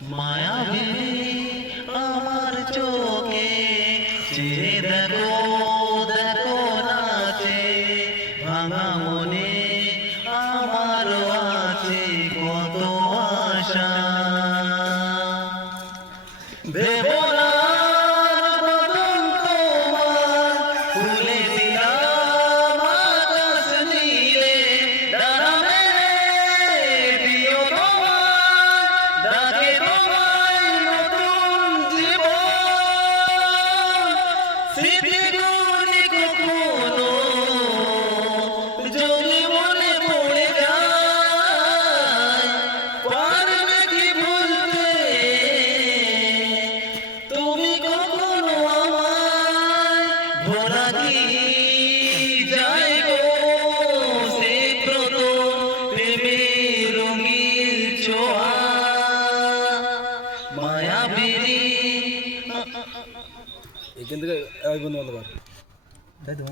মায়াবী আমার চোখে চেয়ে দেখো দেখো নাচে ভাঙা মনে আমার আছে কত আশা ভেবো না বদন তোমার খুলে দিলাম আকাশ নীলে ডানা মেলে দিও তোমার ডাকে তোমায় নতুন জীবন স্মৃতিগুলি কখনো যদি মনে পড়ে যায় পারবে কি ভুলতে তুমি কখনো আমায় ভোলা কি যায় গো সে প্রথম প্রেমের রঙিন ছোঁয়া মায়াবী এখান থেকে বন্ধু বান্ধব তাই তো